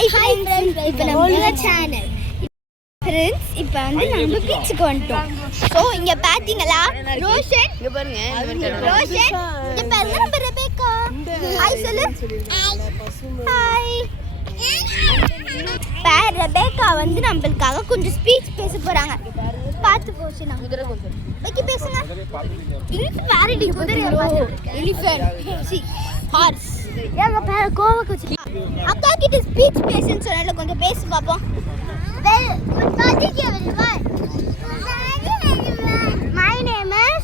Hi friends, இப்போ நம்ம channel friends இப்போ வந்து நம்ம பீச்சுக்கு வந்துட்டோம். ஸோ இங்கே பார்த்தீங்களா ரோஷன், இங்கே பாருங்க ரோஷன், இங்கே பாருங்க நம்ம ரெபேக்கா. ஹாய் சொல்லு. ஹாய். பேர் ரெபேக்கா வந்து நம்மளுக்காக கொஞ்சம் ஸ்பீச் பேச போகிறாங்க. பார்த்து போச்சுனா வைக்கி பேசுங்க. ஹார்ஸ் எங்க பேர கோவக்கு வச்சு அக்கா கிட்ட ஸ்பீச் பேசுன்னு சொன்னால கொஞ்சம் பேசி பாப்போம். My name is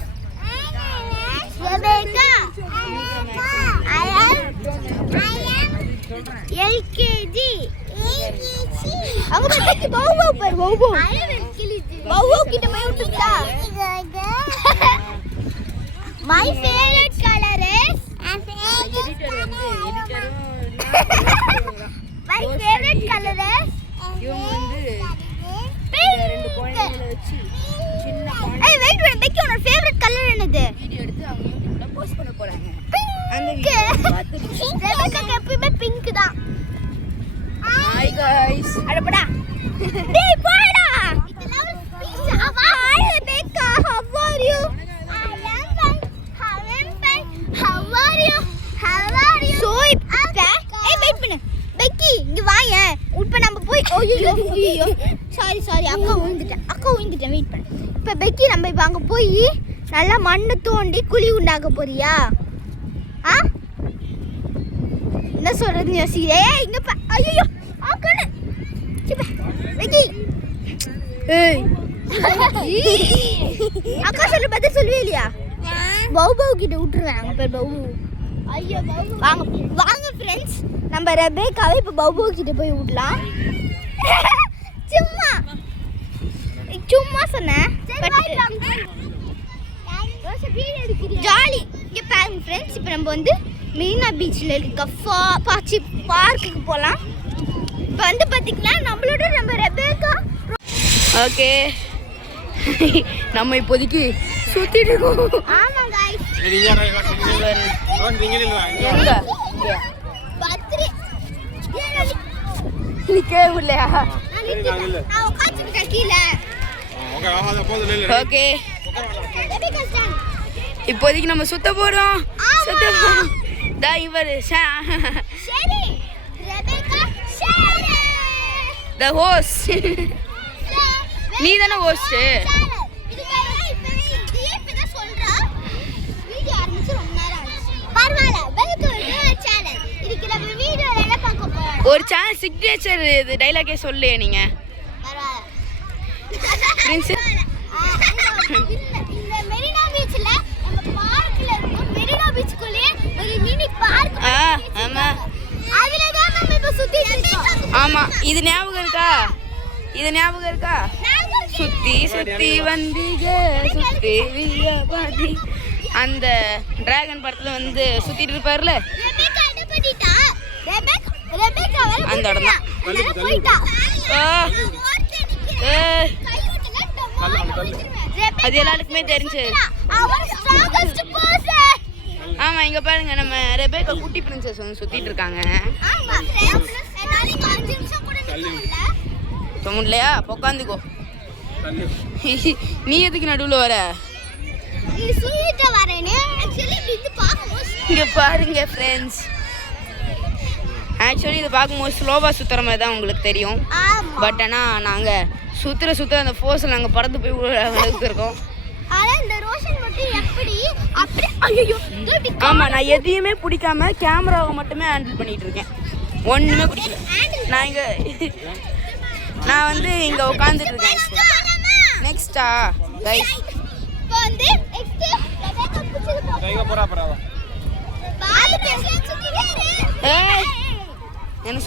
Rebecca. I am LKG. அவங்க பத்தி பௌவௌ பேர் பௌவௌ. பௌவௌ கிட்ட போய் விட்டுட்டா. My favorite color is My favorite color is ரெண்டு பாயிண்ட்ல வச்சு சின்ன பாயிண்ட். ஏய் வெயிட் வெயிட், பெக்கி உன்னோட ஃபேவரட் கலர் என்னது? வீடியோ எடுத்து அவங்க யூடியூப்ல போஸ்ட் பண்ண போறாங்க. அந்த வீடியோ பார்த்து ரெபேக்கா எப்பவுமே பிங்க் தான். Hi guys. அடடா டேய் போடா. இதெல்லாம் speech. Hi Rebecca, how are you? So ஏய் வெயிட் பண்ணு பெக்கி, இங்க வாயே. இப்ப நம்ம போய் ஐயோ சாரி அக்கா விழுந்துட்டேன் வெயிட் பண்ணு. இப்ப பெக்கி நம்ம இப்ப அங்க போய் நல்லா மண்ணு தோண்டி குழி உண்டாக்க போறியா? என்ன சொல்றது யோசிக்கிறே? இங்க ஐயோ அக்கா பெக்கி. ஏய் அக்கா சொல்ல பதில் சொல்லவே இல்லையா? பௌபௌ கிட்ட விட்டுருவேன். அங்க பேர் பௌபௌ. ஐயோ வாங்க ஃப்ரெண்ட்ஸ், நம்ம ரெபேக்காவை இப்போ பௌபௌ கிட்ட போய் விடலாம். சும்மா சொன்னேன் ஜாலி. இங்கே பாருங்க ஃப்ரெண்ட்ஸ், இப்போ நம்ம வந்து மெரினா பீச்சில் இருக்க பார்க்குக்கு போகலாம். இப்போ வந்து பார்த்தீங்கன்னா நம்ம ரெபேக்கா. ஓகே, நம்ம இப்போதைக்கு சுத்திட்டு இருக்கோம். ஆமா गाइस, ஓகே இப்போதைக்கு நம்ம சுத்த போறோம். தா இவர் த ஹோஸ்ட். நீ தானே ஹோஸ்ட். ஒரு சேனல் சிக்னேச்சர் இது டைலாக்கே சொல்லு நீங்க. இந்த மெரினா பீச்ல நம்ம பார்க்ல இருக்கோம். மெரினா பீச்சுக்குள்ளே ஒரு மினி பார்க். ஆமா, அதுல தான் நம்ம இப்ப சுத்திட்டு இருக்கோம். ஆமா, இது ஞாபகம் இருக்கா? சுத்தி வந்தீங்க சுத்தி வியா பாதி. அந்த டிராகன் படத்துல வந்து சுத்திட்டு இருப்பார்ல, அந்த இடம் தான். அது எல்லாருக்குமே தெரிஞ்சு. ஆமா, இங்க பாருங்க நம்ம ரெபேக்கா குட்டி பிரின்சஸ் வந்து சுத்திட்டு இருக்காங்க. முடியலையா? உட்காந்துக்கோ. நீ எதுக்கு நடுவில் வர? இங்க பாருங்க ஃப்ரெண்ட்ஸ், ஆக்சுவலி இதை பார்க்கும்போது ஸ்லோவாக சுற்றுற மாதிரி தான் உங்களுக்கு தெரியும். பட் ஆனால் நாங்கள் சுற்றுற அந்த ஃபோர்ஸில் நாங்கள் பறந்து போய் அளவுக்கு இருக்கோம். ஆமாம், நான் எதையுமே பிடிக்காம கேமராவை மட்டுமே ஹேண்டில் பண்ணிகிட்டு இருக்கேன். ஒன்றுமே பிடிக்கல. நான் வந்து இங்கே உட்காந்துட்டு இருக்கேன். நெக்ஸ்டா கைஸ் என்ன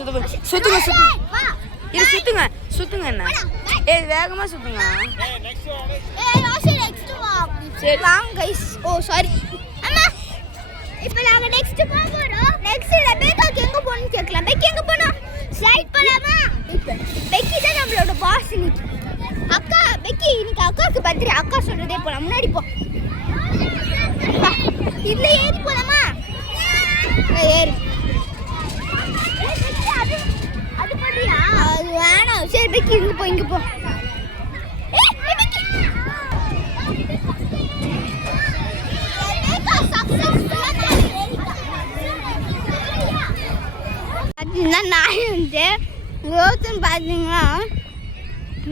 சுத்துங்க என்ன? ஏய் வேகமா சுத்துங்க. சரி வாங்க गाइस. ஓ சாரி அம்மா, இப்போ நாங்க நெக்ஸ்ட் போறோம். நெக்ஸ்ட் ரெபேக்காக்கு எங்க போறோம்னு கேக்கலாம். பெக்கி எங்க போறோம்? ஸ்லைட் போலாமா? பெக்கி தான் நம்மளோட பாஸ் இன்னைக்கு. அக்கா பெக்கி இன்னைக்கு அக்காக்கு பர்த்டே. அக்கா சொல்றதே போலாம். முன்னாடி போ. இதுல ஏறி போலாமா? ஏறு. அது விக்கி இங்க போ நாய் வந்து ரோத்துன்னு பார்த்தீங்கன்னா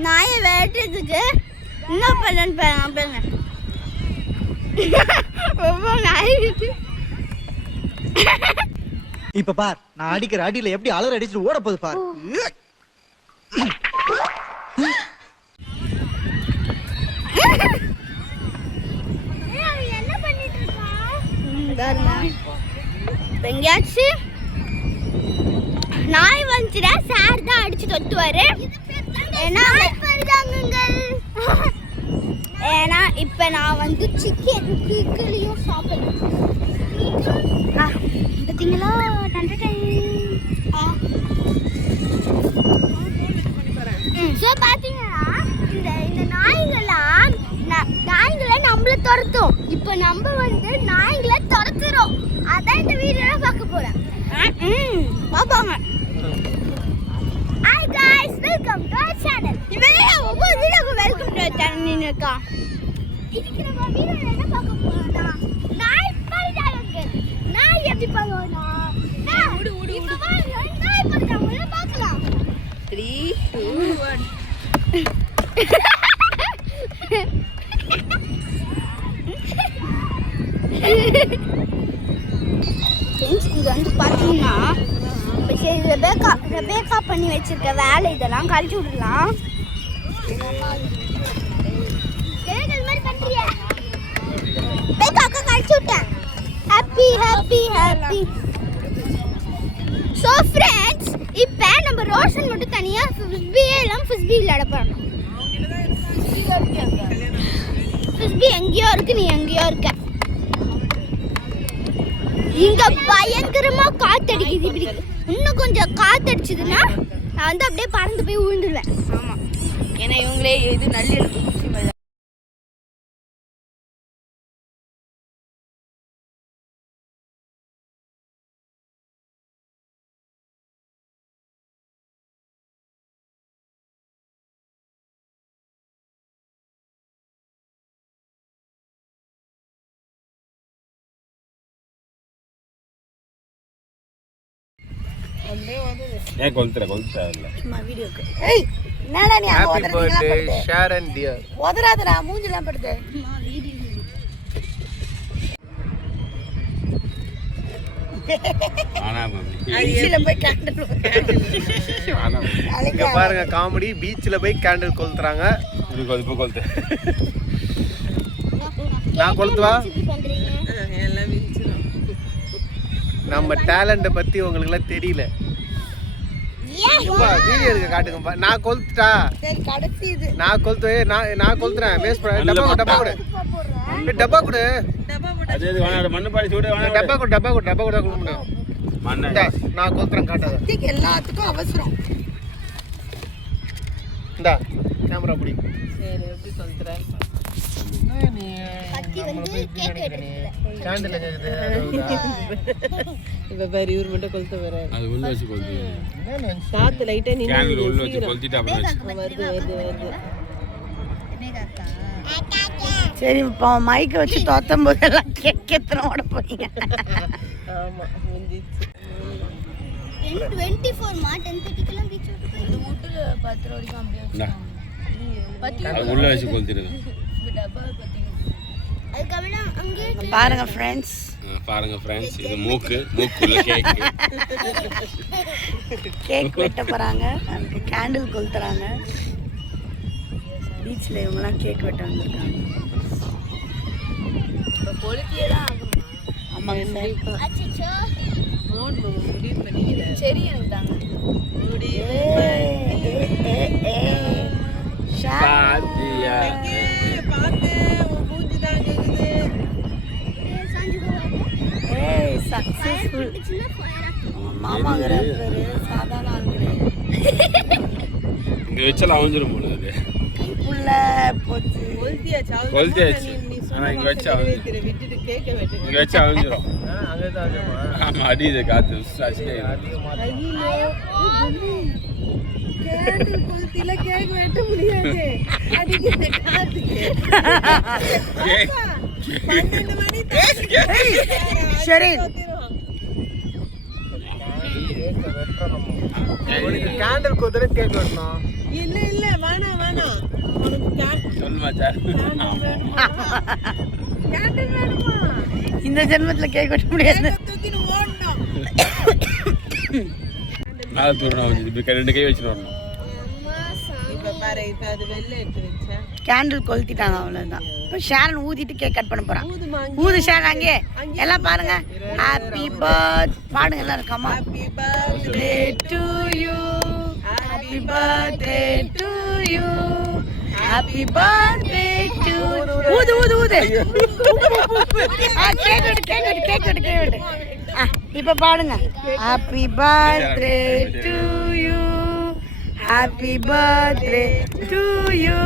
நாயை வேட்டுறதுக்கு என்ன பண்ணன்னு பாருங்க ஒவ்வொரு நாய் இப்ப பார் நான் அடிக்கிற அடியில எப்படி அலற அடிச்சுட்டு ஓட போகுது பார். என்ன பண்ணிட்டு இருக்கான் எங்கேயாச்சும் நாய் வந்துச்சுடா சார் தான் அடிச்சு தொட்டுவாரு. ஏன்னா இப்ப நான் வந்து சிக்கன் கிளியும் சாப்பிடுறேன் பார்த்தீங்களா. ஸோ பார்த்தீங்கன்னா இந்த நாய்களை நம்மள துரத்தும். இப்போ நம்ம வந்து நாய்களை துரத்துறோம். அதான் இந்த வீடியோல பார்க்க போறேன். பாப்பாங்க. Hi guys, welcome to our channel. இவனே ஒவ்வொரு வீடியோக்கு வெல்கம் டு சேனல் இருக்கா. இதுக்கு நம்ம வீடியோல என்ன பார்க்க போறோம்னா நாய் பரிதாபங்க. நாய் எப்படி பண்ணுவோம்னா இப்போ வாங்க நாய் பரிதாபங்கள பார்க்கலாம். 3 2 1 இங்க வந்து பார்த்தீங்கன்னா ரெபேக்கா பண்ணி வச்சிருக்க வேலை இதெல்லாம் கழிச்சு விடலாம். கழிச்சு விட்டேன். Happy happy happy. So friends இப்போ நம்ம ரோஷன் மட்டும் தனியாக ஃபிஸ்பி விளையாட போகிறோம். ஃபிஸ்பி எங்கேயோ இருக்கு, நீ எங்கேயோ இருக்க. இங்க பயங்கரமா காத்தடிக்குது. இப்படி இன்னும் கொஞ்சம் காத்தடிச்சதுன்னா நான் வந்து அப்படியே பறந்து போய் விழுந்துடுவேன். ஆமா, ஏன்னா இவங்களே இது நல்ல இருக்கு. ஏன் கொளுத்துற இல்ல சும்மா வீடியோக்கு. ஏய் என்னடா நீ அங்க ஹேப்பி பர்த்டே ஷாரன் டியர். ஓதறாதடா மூஞ்சிலாம் படுது. ஆனா மம்மி பீச்ல போய் கேண்டில் இங்க பாருங்க காமெடி. பீச்ல போய் கேண்டில் கொளுத்துறாங்க. இது கொளுத்து நான் கொளுத்துவா. பண்றீங்க எல்லாம் விரிச்சிரும். நம்ம டேலண்ட பத்தி உங்களுக்கு எல்லாம் தெரியல. இப்ப வீடியோ எடுக்க காட்டுங்கப்பா. நான் கொளுத்துட்டா. சரி கடைசி இது நான் கொளுத்துறேன். வேஸ்ட் பண்ண. டப்பா கொடு. டப்பா கொடு. அது இது வாணா மண்ணு பாடி சூடு வாணா டப்பா கொடு கொடுங்க. மண்ணு நான் கொளுத்துறேன் காட்டாத. எல்லாத்துக்கும் அவசரம். இந்தா கேமரா பிடி. சரி எப்படி சொல்றேன். கத்தி வந்து கேக் எடுக்குது. கேண்டில் கேக்குது. இப்ப பாரு இவர் மட்டும் கொளுத்த வர. அது உள்ள வச்சு கொளுத்து. காத்து லைட்டா நின்னு கேண்டில் உள்ள வச்சு கொளுத்திட்டு அப்படியே வருது. சரி இப்போ மைக்க வச்சு தோத்தும் போதெல்லாம் எத்தனை ஓட போறீங்க. ஆமா முடிஞ்சிச்சு. 24 மா 10:30க்குலாம் பீச் விட்டு போய் இந்த வீட்டுல 10 வரைக்கும் அப்படியே வச்சு. அது உள்ள வச்சு கொளுத்திடுங்க. டப்பா பாத்தீங்க. அதுக்கப்புறம் அங்கே பாருங்க ஃப்ரெண்ட்ஸ், பாருங்க ஃப்ரெண்ட்ஸ், இது மூக்குள்ள கேக் வெட்ட போறாங்க. அதுக்கு கேண்டில் கொளுத்துறாங்க. பீச்சில் இவங்கெல்லாம் கேக் வெட்ட வந்திருக்காங்க. இப்ப கொளுத்தியே தான் ஆகணுமா? ஆமாங்க சார். அச்சச்சோ நோட் முடிவு பண்ணிக்கிறேன். சரி எனக்கு தாங்க. பாத்தியா பாத்து மூஞ்சி தான் கேக்குது. சக்சஸ்ஃபுல். மாமாங்கிறாரு, சாதாரண ஆள் கிடையாது. இங்க வச்சாலும் அவஞ்சிரும் போல அது. கைப்புள்ள போச்சு. கொளுத்தியாச்சு. ஆனா இங்க வச்சா விட்டுட்டு கேக்க வெட்டுங்க. இங்க வச்சா அவஞ்சிரும். அங்கே தான் அதிகமா ஆமா அடியுது காத்து அடிச்சுட்டே இருக்கு. அதிகமா கேண்டில் கொளுத்தில கேக் வெட்ட முடியாது அடிக்கிற காத்துக்கு கேக் 12 மணி சரி உனக்கு கேண்டில் கொத்துற கேக் வெட்டணும். இல்ல இல்ல வேணாம் வேணாம் உனக்கு சொல்லு மச்சான். கேண்டில் வேணுமா இந்த ஜென்மத்துல கேக் வெட்ட முடியாது. தூக்கிட்டு ஓடணும் மேலே தூரம் வந்து இப்படி 2 கை வச்சுட்டு வரணும். இப்ப பாரு இப்ப அது வெளில எடுத்து வச்சேன் கேண்டில் கொளுத்திட்டாங்க அவ்வளவுதான். இப்போ ஷேரன் ஊதிட்டு கேக் கட் பண்ண போறான். ஊது ஷேரன் அங்கே எல்லாம் பாருங்க. ஹாப்பி பர்த் பாடுங்க எல்லாரும் comma. Happy birthday to you happy birthday to you happy birthday to ஊது ஊது ஊது. கேக் வெட்டு கேக் வெட்டு கேக் வெட்டு கேக் வெட்டு. இப்போ பாடுங்க. Happy birthday to you happy birthday to you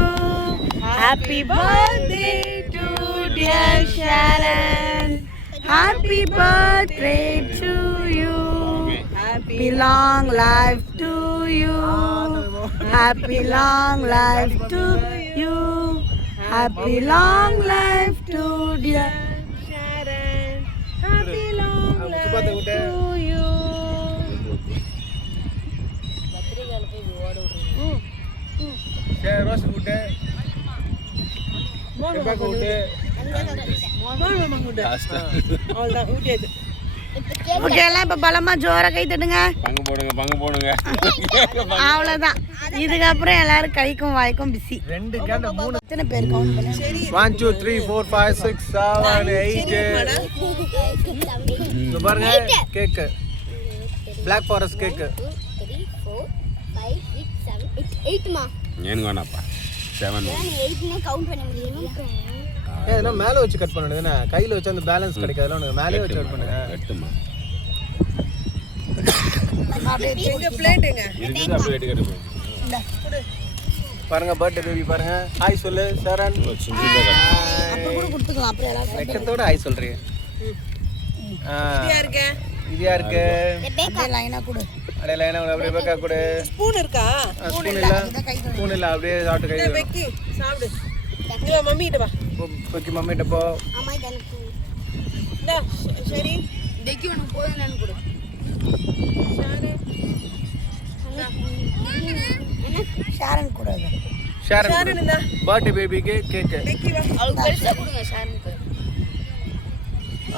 happy birthday to dear Sharon happy birthday to you happy long life to you happy long life to you happy long life to dear Sharon happy long life to you. சரி ரோஷன் கூட்டு எப்பா கூட்டு லாஸ்டா அவ்வளவுதான் ஊட்டியது okay எல்லாம் இப்போ பலமா ஜோரா கை தட்டுங்க. பங்கு போடுங்க. அவ்வளோதான். இதுக்கப்புறம் எல்லாரும் கைக்கும் வாய்க்கும் பிஸி. 2 கேண்டில் 3 எத்தனை பேர் கவுண்ட் பண்ண? 1 2 3 4 5 6 7 8 இங்க பாருங்க கேக் Black Forest கேக் 3 4 5 6 7 8 மா ஏன் வேணாப்பா 7 நீ 8 னே கவுண்ட் பண்ண முடியும். ஏன்னா மேலே வச்சு கட் பண்ணுங்க. கையில் வச்சு அந்த பேலன்ஸ் கிடைக்காதுல உனக்கு மேலே வச்சு கட் பண்ணுங்க. வெட்டுமா எங்க பிளேட்டுங்க இருக்குது அப்படியே வெட்டி கட்டு போய் பாருங்க பர்த்டே பேபி பாருங்க. ஹாய் சொல்லு சரண். சின்ன கட்டு அப்புறம் கூட கொடுத்துக்கலாம். அப்புறம் எல்லாரும் வெக்கத்தோட ஹாய் சொல்றீங்க. இருக்க இது யாருக்கு அப்படியே லைனாக கொடு. அடே லைனா அப்படியே பக்கா கொடு. ஸ்பூன் இருக்கா ஸ்பூன் இல்ல அப்படியே சாப்பிட்டு கை வெக்கி சாப்பிடு இங்க மம்மி கிட்ட வா ஓகே மம்மிட்ட போ. அம்மா இது எனக்கு இந்தா சரி டெக்கி உனக்கு போதும் கொடு. ஷாரன் கூட ஷேரன் இந்தா பர்த்டே பேபிக்கு கேக். வெக்கி வா அவளுக்கு பெருசாக கொடுங்க ஷாரனுக்கு.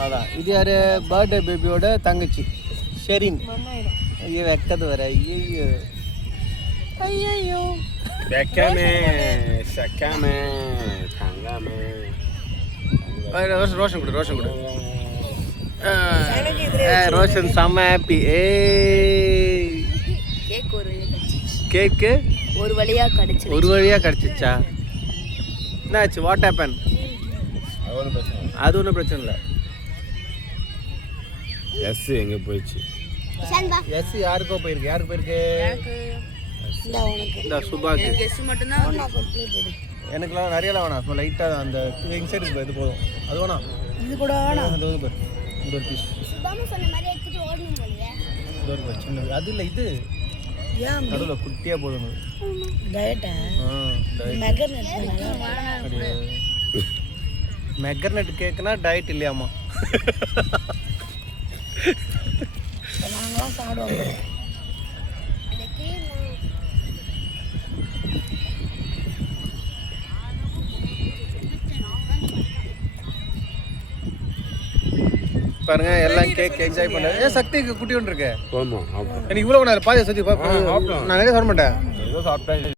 அதான் இது யாரு பர்த்டே பேபியோட தங்கச்சி ஷெரின். ஐயோ வெக்கது வர ஐயோ ஐயோ வெக்கமே சக்கமே தங்கமே ரோஷன் கொடு ரோஷன் கொடு. எனக்கு இது ரோஷன் செம்ம ஹாப்பி. கேக் ஒரு வழியாக கிடச்சிச்சு. கேக்கு ஒரு வழியாக கிடச்சி. ஒரு வழியா கிடைச்சிச்சா? என்னாச்சு வாட் ஹேப்பன்? அது ஒன்றும் பிரச்சனை இல்லை. எஸ் எங்க போயிடுச்சு ஷான்பா எஸ் யாருக்கோ போயிருக்கு. யாருக்கு போயிருக்கு? இந்த உனக்கு இந்த சுபாக்கு. கெஸ் மட்டும்தான் நான் கம்ப்ளீட் எடு. எனக்குலாம் நிறையலாம் வேணாம். இப்போ லைட்டாக அந்த எங்கள் சைடுக்கு இது போதும். அது வேணாம். இது கூட வேணாம். அது பாரு இந்த ஒரு பீஸ் சுபாம சொன்ன மாதிரி எடுத்துட்டு ஓடணும் போலயே. இது ஒரு பாரு சின்ன அது இல்லை இது ஏன் நடுவில் குட்டியாக போதும். டயட்டா டயட் மெகர் நெட் மெகர்நெட் கேக்குனா டயட் இல்லையாமா? நாங்களாம் சாப்பிடுவோம். பாருங்க எல்லாம் கேக் என்ஜாய் பண்ண. ஏன் சக்திக்கு குட்டி ஒன்று இருக்கு. போமா எனக்கு இவ்வளோ நான் பாதி சத்தி நான் நிறைய சொல்ல மாட்டேன். ஏதோ சாப்பிட்டா